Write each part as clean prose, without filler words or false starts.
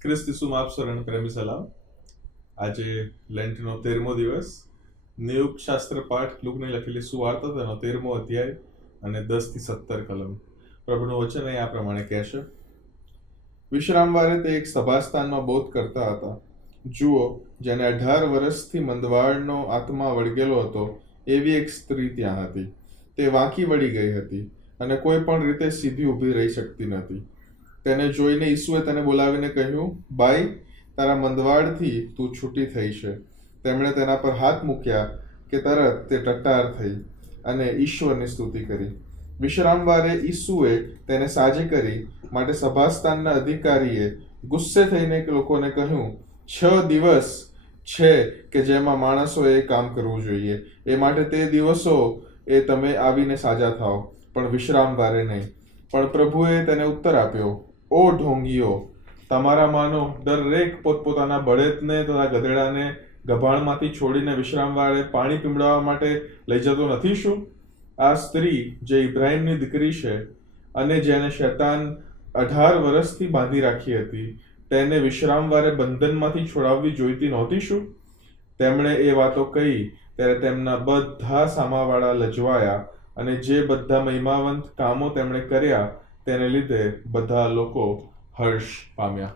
ખ્રિસ્ત ઈસુમાં આપ સૌને પ્રેમી સલામ. આજે લેન્ટનો 13મો દિવસ. નિયુક્ત શાસ્ત્ર પાઠ લુકની લખેલી સુવાર્તા તેનો 13મો અધ્યાય અને 10 થી 17 કલમ. પ્રભુનું વચન અહીં આ પ્રમાણે કહેશે: વિશ્રામવારે તે એક સભાસ્થાનમાં બોધ કરતા હતા. જુઓ, જેને 18 વર્ષથી મંદવાળનો આત્મા વળગેલો હતો એવી એક સ્ત્રી ત્યાં હતી. તે વાંકી વળી ગઈ હતી અને કોઈ પણ રીતે સીધી ઊભી રહી શકતી નહોતી. તેને જોઈને ઈસુએ તેને બોલાવીને કહ્યું, બાઈ, તારા મંદવાડથી તું છૂટી થઈ છે. તેમણે તેના પર હાથ મૂક્યા કે તરત તે ટટ્ટાર થઈ અને ઈશ્વરની સ્તુતિ કરી. વિશ્રામવારે ઈસુએ તેને સાજી કરી માટે સભાસ્થાનના અધિકારીએ ગુસ્સે થઈને લોકોને કહ્યું, 6 દિવસ છે કે જેમાં માણસોએ કામ કરવું જોઈએ, એ માટે તે દિવસો એ તમે આવીને સાજા થાઓ, પણ વિશ્રામવારે નહીં. પણ પ્રભુએ તેને ઉત્તર આપ્યો, ઓ ઢોંગીઓ, તમારામાંનો દરેક પોતપોતાના બળદને તથા ગધેડાને ગભાણમાંથી છોડીને વિશ્રામવારે પાણી પીવડાવવા માટે લઈ જતો નથી શું? આ સ્ત્રી જે ઇબ્રાહીમની દીકરી છે અને જેને શૈતાન 18 વર્ષથી બાંધી રાખી હતી, તેને વિશ્રામવારે બંધનમાંથી છોડાવવી જોઈતી નહોતી શું? તેમણે એ વાતો કહી ત્યારે તેમના બધા સામાવાળા લજવાયા, અને જે બધા મહિમાવંત કામો તેમણે કર્યા તેને લીધે બધા લોકો હર્ષ પામ્યા.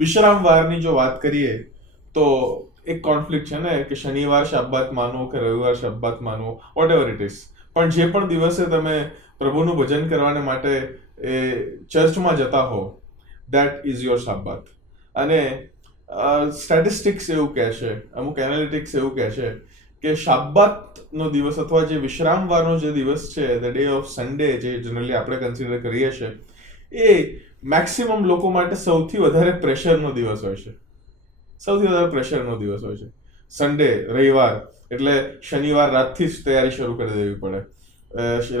વિશ્રામવારની જો વાત કરીએ તો એક કોન્ફ્લિક્ટ છે ને, કે શનિવાર શાબ્બાત માનવો કે રવિવાર શાબ્બાત માનવો, વોટ એવર ઇટ ઇઝ. પણ જે પણ દિવસે તમે પ્રભુનું ભજન કરવાને માટે એ ચર્ચમાં જતા હો, દેટ ઇઝ યોર શાબ્બાત. અને સ્ટેટિસ્ટિક્સ એવું કહે છે, અમુક એનાલિટિક્સ એવું કહે છે કે શાબ્બાતનો દિવસ અથવા જે વિશ્રામવારનો જે દિવસ છે, ધ ડે ઓફ સન્ડે, જે જનરલી આપણે કન્સિડર કરીએ છીએ, એ મેક્સિમમ લોકો માટે સૌથી વધારે પ્રેશરનો દિવસ હોય છે. સૌથી વધારે પ્રેશરનો દિવસ હોય છે સન્ડે, રવિવાર. એટલે શનિવાર રાતથી જ તૈયારી શરૂ કરી દેવી પડે.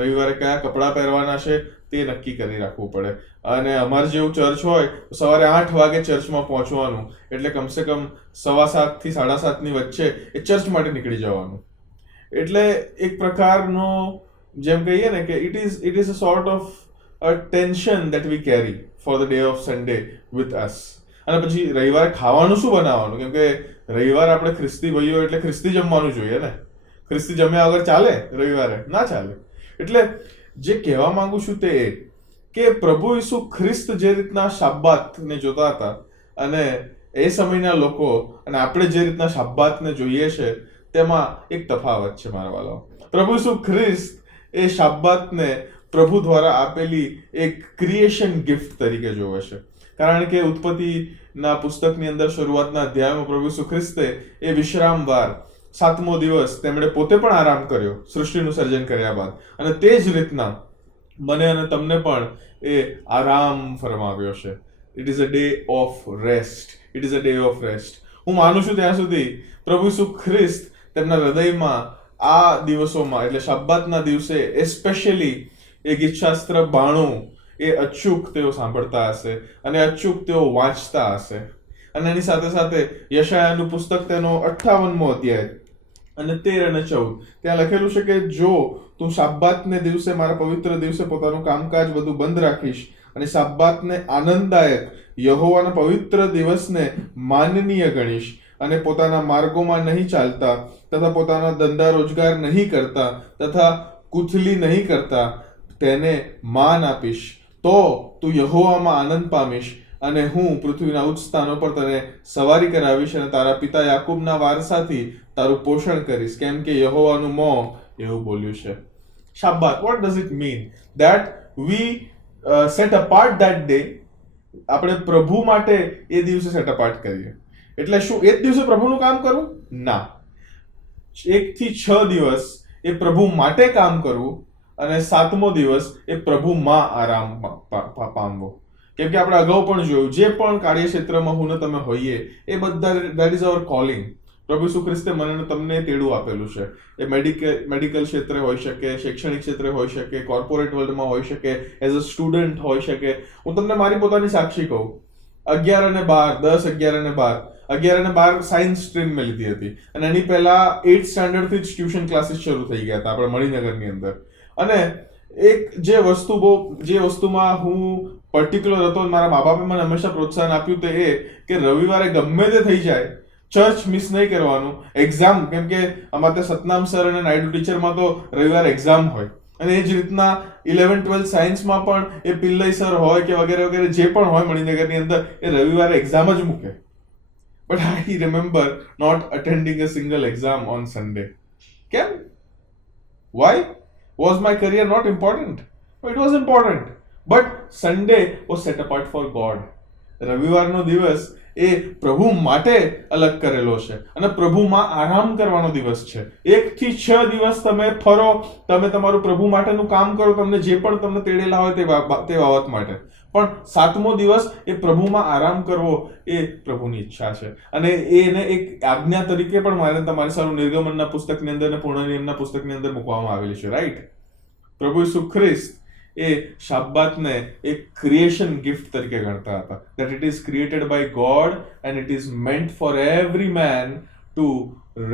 રવિવારે કયા કપડાં પહેરવાના છે તે નક્કી કરી રાખવું પડે. અને અમારે જેવું ચર્ચ હોય તો સવારે 8 વાગે ચર્ચમાં પહોંચવાનું, એટલે કમસે કમ 7:15 થી 7:30 વચ્ચે એ ચર્ચ માટે નીકળી જવાનું. એટલે એક પ્રકારનો, જેમ કહીએ ને, કે it is a sort of a tension that we carry for the day of Sunday with us. અને પછી રવિવારે ખાવાનું શું બનાવવાનું? કેમ કે રવિવાર આપણે ખ્રિસ્તી ભાઈઓ એટલે ખ્રિસ્તી જમવાનું જોઈએ ને. ખ્રિસ્તી જમ્યા વગર ચાલે? રવિવારે ના ચાલે. એટલે જે કહેવા માંગુ છું તે કે પ્રભુ ઈસુ ખ્રિસ્ત જે રીતના શાબ્બાતને જોતા હતા, અને એ સમયના લોકો અને આપણે જે રીતના શાબ્બાતને જોઈએ છે, તેમાં એક તફાવત છે મારા વાલાઓ. પ્રભુ ઈસુ ખ્રિસ્ત એ શાબ્બાતને પ્રભુ દ્વારા આપેલી એક ક્રિએશન ગિફ્ટ તરીકે જોવે છે. કારણ કે ઉત્પત્તિના પુસ્તકની અંદર શરૂઆતના અધ્યાયમાં પ્રભુ ઈસુ ખ્રિસ્તે એ વિશ્રામવાર, 7મો દિવસ, તેમણે પોતે પણ આરામ કર્યો સૃષ્ટિનું સર્જન કર્યા બાદ. અને તે જ રીતના મને અને તમને પણ એ આરામ ફરમાવ્યો છે. It is a day of rest. It is a day of rest. હું માનું છું ત્યાં સુધી પ્રભુ ઈસુ ખ્રિસ્ત તેમના હૃદયમાં આ દિવસોમાં, એટલે શાબ્બાતના દિવસે એસ્પેશિયલી એ ગીતશાસ્ત્ર 92 એ અચૂક તેઓ સાંભળતા હશે અને અચૂક તેઓ વાંચતા હશે. અને એની સાથે સાથે યશાયાનું પુસ્તક તેનો 58મો અધ્યાય અને 13 અને 14, ત્યાં લખેલું છે કે જો તું શાબ્બાતને દિવસે, મારા પવિત્ર દિવસે પોતાનું કામકાજ બધું બંધ રાખીશ અને શાબ્બાતને આનંદદાયક, યહોવાના પવિત્ર દિવસને માનનીય ગણીશ અને પોતાના માર્ગોમાં નહીં ચાલતા તથા પોતાના ધંધા રોજગાર નહીં કરતા તથા કુથલી નહીં કરતા તેને માન આપીશ, તો તું યહોવામાં આનંદ પામીશ અને હું પૃથ્વીના ઉચ્ચ સ્થાનો પર તને સવારી કરાવીશ અને તારા પિતા યાકૂબના વારસાથી તારું પોષણ કરીશ, કેમ કે યહોવાનું મોં એવું બોલ્યું છે. શાબ્બાત, what does it mean? That we set apart that day. આપણે પ્રભુ માટે એ દિવસે સેટ અપાર્ટ કરીએ. એટલે શું એ જ દિવસે પ્રભુનું કામ કરવું? ના. 1 થી 6 દિવસ એ પ્રભુ માટે કામ કરવું અને 7મો દિવસ એ પ્રભુમાં આરામ પામવો. કેમ કે આપણે અગાઉ પણ જોયું, જે પણ કાર્યક્ષેત્રમાં હું ને તમે હોઈએ, એ બધા દેટ ઇઝ અવર કોલિંગ. પ્રભુ ઈસુ ખ્રિસ્તે મને તમને તેડું આપેલું છે. એ મેડિકલ ક્ષેત્રે હોઈ શકે, શૈક્ષણિક ક્ષેત્રે હોઈ શકે, કોર્પોરેટ વર્લ્ડમાં હોઈ શકે, એઝ અ સ્ટુડન્ટ હોઈ શકે. હું તમને મારી પોતાની સાક્ષી કહું, 11 અને 12, 10, 11 અને 12, 11 અને 12 સાયન્સ સ્ટ્રીમ મેં લીધી હતી, અને એની પહેલા 8th સ્ટાન્ડર્ડથી જ ટ્યુશન ક્લાસીસ શરૂ થઈ ગયા હતા આપણે મણિનગરની અંદર. અને એક જે વસ્તુમાં હું પર્ટિક્યુલર હતો. મારા મા બાપે મને હંમેશા પ્રોત્સાહન આપ્યું તે એ કે રવિવારે ગમે તે થઈ જાય ચર્ચ મિસ નહીં કરવાનું. એક્ઝામ, કેમ કે અમારે સતનામ સર અને નાયડુ ટીચરમાં તો રવિવારે એક્ઝામ હોય, અને એ જ રીતના 11-12 સાયન્સમાં પણ એ પિલ્લઈ સર હોય કે વગેરે વગેરે જે પણ હોય મણિનગરની અંદર, એ રવિવારે એક્ઝામ જ મૂકે. But I remember not attending a single exam on Sunday. કેમ? Why? Was my career not important? It was important, but Sunday was set apart for God. રવિવારનો દિવસ એ પ્રભુ માટે અલગ કરેલો છે, અને પ્રભુમાં આરામ કરવાનો દિવસ છે. 1 થી 6 દિવસ તમે ફરો, તમે તમારું પ્રભુ માટેનું કામ કરો, તમને જે પણ તમને તેડેલા હોય તે બાબત માટે, પણ 7મો દિવસ એ પ્રભુમાં આરામ કરવો એ પ્રભુની ઈચ્છા છે. અને એને એક આજ્ઞા તરીકે પણ મારે તમારી સારું નિર્ગમનના પુસ્તકની અંદર અને પૂર્ણ નિયમના પુસ્તકની અંદર મૂકવામાં આવેલી છે. રાઈટ? પ્રભુ ઈસુ ખ્રિસ્ત એ શાબ્બાતને એક ક્રિએશન ગિફ્ટ તરીકે ગણતા હતા. that it is created by God and it is meant for every man to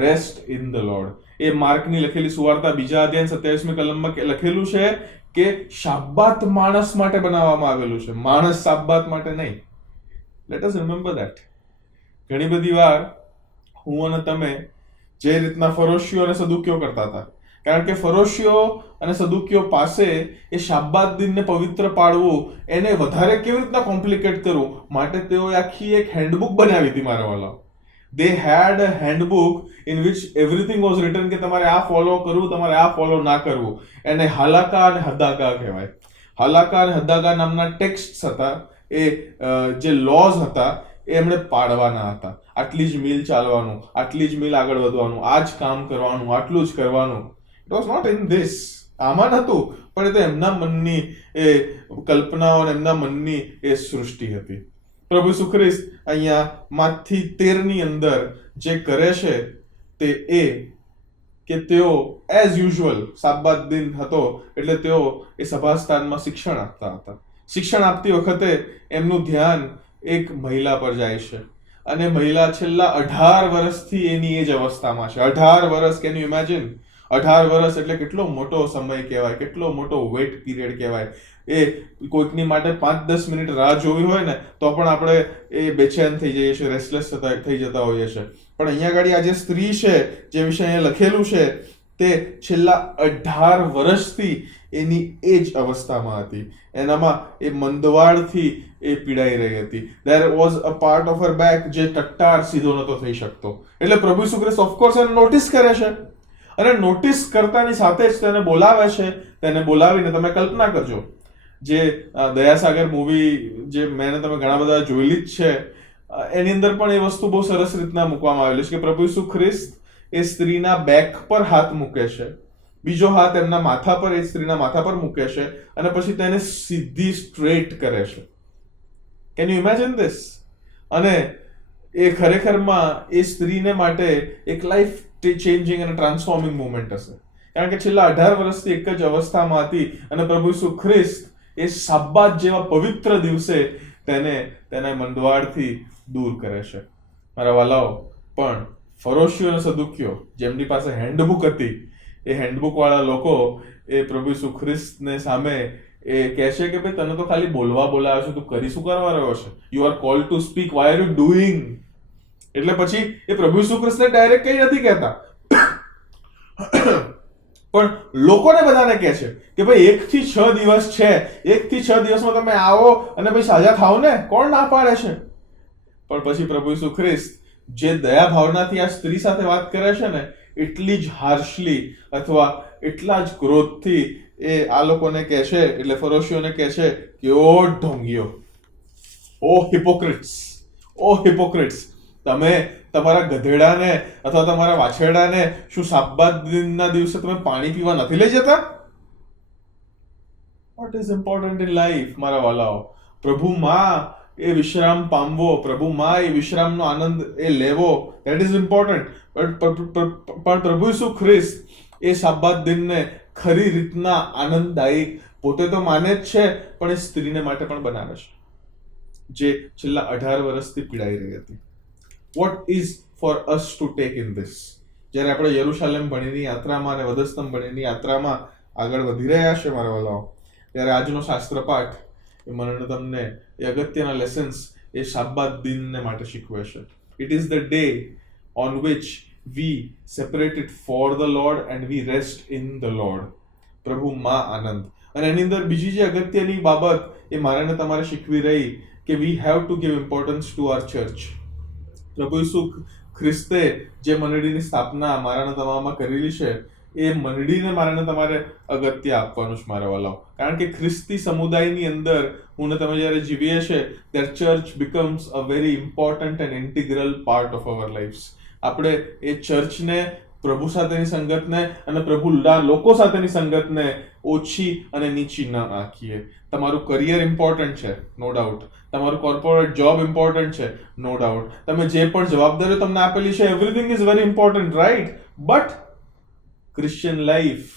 rest in the Lord. એ માર્કની લખેલી સુવાર્તા 2 અધ્યાય 27મી કલમમાં લખેલું છે કે શાબ્બાત માણસ માટે બનાવવામાં આવેલું છે, માણસ શાબ્બાત માટે નહીં. Let us remember that. ઘણી બધી વાર હું અને તમે જે રીતના ફરોશીઓ અને સદુકીઓ કરતા હતા, કારણ કે ફરોશીઓ અને સદુકીઓ પાસે એ શાબ્બાત દિનને પવિત્ર પાડવું, એને વધારે કેવી રીતના કોમ્પ્લિકેટ કરવું, માટે તેઓએ આખી એક હેન્ડબુક બનાવી હતી મારા વાલા. They had a handbook in which everything was written કે તમારે આ ફોલો કરવું, તમારે આ ફોલો ના કરવું. એને હાલાકા અને હદાકા કહેવાય. હાલાકા અને હદાકા નામના ટેક્સ્ટ હતા, એ જે લોઝ હતા એ એમણે પાડવાના હતા. આટલી જ મીલ ચાલવાનું, આટલી જ મીલ આગળ વધવાનું, આ જ કામ કરવાનું, આટલું જ કરવાનું. It was not in this. આમાં નહોતું, પણ એ તો એમના મનની એ કલ્પનાઓ અને એમના મનની એ સૃષ્ટિ હતી. પ્રભુ ઈસુ ખ્રિસ્ત અહીંયા માથી 13ની અંદર જે કરે છે તે એ કે તેઓ એઝ યુઝ્યુઅલ શાબ્બાત દિન હતો એટલે તેઓ એ સભાસ્થાનમાં શિક્ષણ આપતા હતા. શિક્ષણ આપતી વખતે એમનું ધ્યાન એક મહિલા પર જાય છે, અને મહિલા છેલ્લા 18 વર્ષથી એની એ જ અવસ્થામાં છે. 18 વર્ષ, કેન યુ ઇમેજિન? 18 વર્ષ એટલે કેટલો મોટો સમય કહેવાય, કેટલો મોટો વેઇટ પીરિયડ કહેવાય. એ કોઈકની માટે 5-10 મિનિટ રાહ જોવી હોય ને તો પણ આપણે એ બેચેન થઈ જઈએ છીએ, રેસ્ટલેસ થઈ જતા હોઈએ છીએ. પણ અહીંયા આગળ આ જે સ્ત્રી છે, જે વિશે અહીંયા લખેલું છે, તે છેલ્લા 18 વર્ષથી એની એ જ અવસ્થામાં હતી. એનામાં એ મંદવાડથી એ પીડાઈ રહી હતી. there was a part of her back જે ટટ્ટાર સીધો નતો થઈ શકતો. એટલે પ્રભુ ઈસુ ખ્રિસ્ત ઓફકોર્સ એને નોટિસ કરે છે, અને નોટિસ કરતાની સાથે જ તેને બોલાવે છે. તેને બોલાવીને તમે કલ્પના કરજો, જે દયાસાગર મૂવી જે મેં તમે ઘણા બધા જોયેલી જ છે, એની અંદર પણ એ વસ્તુ બહુ સરસ રીતના મૂકવામાં આવેલી છે કે પ્રભુ ઈસુ ખ્રિસ્ત એ સ્ત્રીના બેક પર હાથ મૂકે છે, બીજો હાથ એમના માથા પર, એ સ્ત્રીના માથા પર મૂકે છે, અને પછી તેને સીધી સ્ટ્રેટ કરે છે. Can you imagine this? અને એ ખરેખરમાં એ સ્ત્રીને માટે એક લાઈફ ચેન્જિંગ અને ટ્રાન્સફોર્મિંગ મુવમેન્ટ હશે, કારણ કે છેલ્લા 18 વર્ષથી એક જ અવસ્થામાં હતી, અને પ્રભુ ઈસુ ખ્રિસ્ત એ શાબ્બાત જેવા પવિત્ર દિવસે તેને મંદવાડથી દૂર કરે છે. મારા વાલાઓ, પણ ફરોશીઓ અને સદુકીઓ જેમની પાસે હેન્ડબુક હતી, એ હેન્ડબુક વાળા લોકો એ પ્રભુ ઈસુ ખ્રિસ્તને સામે એ કહે છે કે ભાઈ તને તો ખાલી બોલવા બોલાવ્યો છે, તું કરી શું કરવા રહ્યો છે? You are called to speak, why are you doing? એટલે પછી એ પ્રભુ ઈસુ ખ્રિસ્તને ડાયરેક્ટ કઈ નથી કહેતા, પણ લોકોને બધાને કહે છે કે ભાઈ 1 થી 6 દિવસ છે, 1 થી 6 દિવસમાં તમે આવો અને પછી સાજા થાવ ને, કોણ ના પાડે છે? પણ પછી પ્રભુ ઈસુ ખ્રિસ્ત જે દયા ભાવનાથી આ સ્ત્રી સાથે વાત કરે છે ને, એટલી જ હાર્શલી અથવા એટલા જ ક્રોધથી એ આ લોકોને કહે છે, એટલે ફરોશીઓને કહે છે કે ઓ ઢોંગીઓ, ઓ હિપોક્રિટ્સ, ઓ હિપોક્રિટ્સ, તમે તમારા ગધેડાને અથવા તમારા વાછરડાને શું શાબ્બાત દિનના દિવસે તમે પાણી પીવા નથી લઈ જતા? What is important in life મારા વાલાઓ? પ્રભુમાં એ વિશ્રામ પામવો, પ્રભુમાં એ વિશ્રામનો આનંદ એ લેવો, ધેટ ઇઝ ઇમ્પોર્ટન્ટ. પણ પ્રભુ ઈસુ ખ્રિસ્ત એ શાબ્બાત દિનને ખરી રીતના આનંદદાયક પોતે તો માને જ છે, પણ એ સ્ત્રીને માટે પણ બનાવે છે, જે છેલ્લા 18 વર્ષથી પીડાઈ રહી હતી. What is for us to take in this? જ્યારે આપણે યરુશાલેમ ભણીની યાત્રામાં અને વધસ્તંભ ભણીની યાત્રામાં આગળ વધી રહ્યા છે મારા વાલાઓ, ત્યારે આજનો શાસ્ત્ર પાઠ એ મને તમને એ અગત્યના લેસન્સ એ શાબ્બાત દિનને માટે શીખવે છે. It is the day on which we separated for the Lord and we rest in the Lord. પ્રભુમાં આનંદ. અને એની અંદર બીજી જે અગત્યની બાબત એ મારે તમારે શીખવી રહી કે we have to give importance to our church. પ્રભુ ઈસુ ખ્રિસ્તે જે મંડળીની સ્થાપના મારાને તમારામાં કરેલી છે એ મંડળીને મારાને તમારે અગત્ય આપવાનું છે મારા વાલાઓ. કારણ કે ખ્રિસ્તી સમુદાયની અંદર હું ને તમે જ્યારે જીવીએ છીએ their church becomes a very important and integral part of our lives. આપણે એ ચર્ચને પ્રભુ સાથેની સંગતને અને પ્રભુના લોકો સાથેની સંગતને ઓછી અને નીચી ન આંકીએ. તમારું કરિયર ઇમ્પોર્ટન્ટ છે, નો ડાઉટ. તમારું કોર્પોરેટ જોબ ઇમ્પોર્ટન્ટ છે, નો ડાઉટ. તમે જે પણ જવાબદારીઓ તમને આપેલી છે everything is very important, right? But Christian life,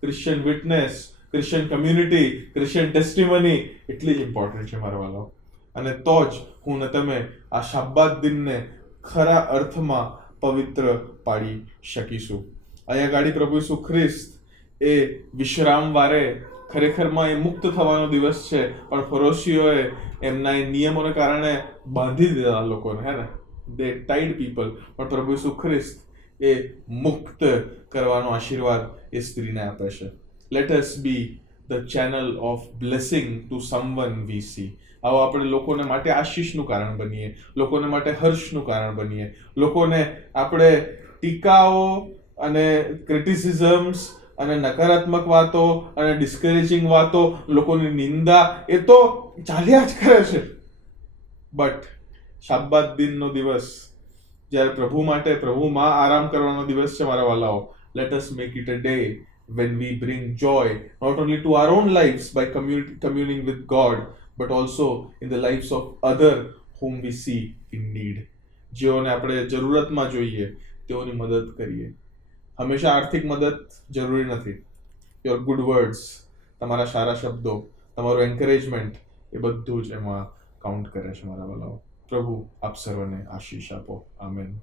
Christian witness, Christian community, Christian testimony એટલી જ ઇમ્પોર્ટન્ટ છે મારા વાલાઓ. અને તો જ હું ને તમે આ શાબ્બાત દિનને ખરા અર્થમાં પવિત્ર પાડી શકીશું. અહીંયા ગાડી પ્રભુ ઈસુ ખ્રિસ્ત એ વિશ્રામવારે ખરેખરમાં એ મુક્ત થવાનો દિવસ છે, પણ ફરોશીઓએ એમના એ નિયમોને કારણે બાંધી દીધા લોકોને, હે ને, દે ટાઈડ પીપલ. પણ પ્રભુ ઈસુ ખ્રિસ્ત એ મુક્ત કરવાનો આશીર્વાદ એ સ્ત્રીને આપે છે. Let us be the channel of blessing to someone we see. આવો આપણે લોકોને માટે આશીષનું કારણ બનીએ, લોકોને માટે હર્ષનું કારણ બનીએ. લોકોને આપણે ટીકાઓ અને ક્રિટિસિઝમ્સ અને નકારાત્મક વાતો અને ડિસ્કરેજિંગ વાતો, લોકોની નિંદા એ તો ચાલ્યા જ કરે છે. બટ શાબ્બાત દિનનો દિવસ જ્યારે પ્રભુ માટે, પ્રભુમાં આરામ કરવાનો દિવસ છે મારા વાલાઓ. Let us make it a day when we bring joy not only to our own lives by communing with God, but also in the lives of other whom we see in need. જેઓને આપણે જરૂરતમાં જોઈએ તેઓની મદદ કરીએ. હંમેશા આર્થિક મદદ જરૂરી નથી. યોર ગુડ વર્ડ્સ, તમારા સારા શબ્દો, તમારું એન્કરેજમેન્ટ એ બધું જ એમાં કાઉન્ટ કરે છે મારા વાલાઓ. પ્રભુ આપ સર્વને આશીષ આપો. આમેન.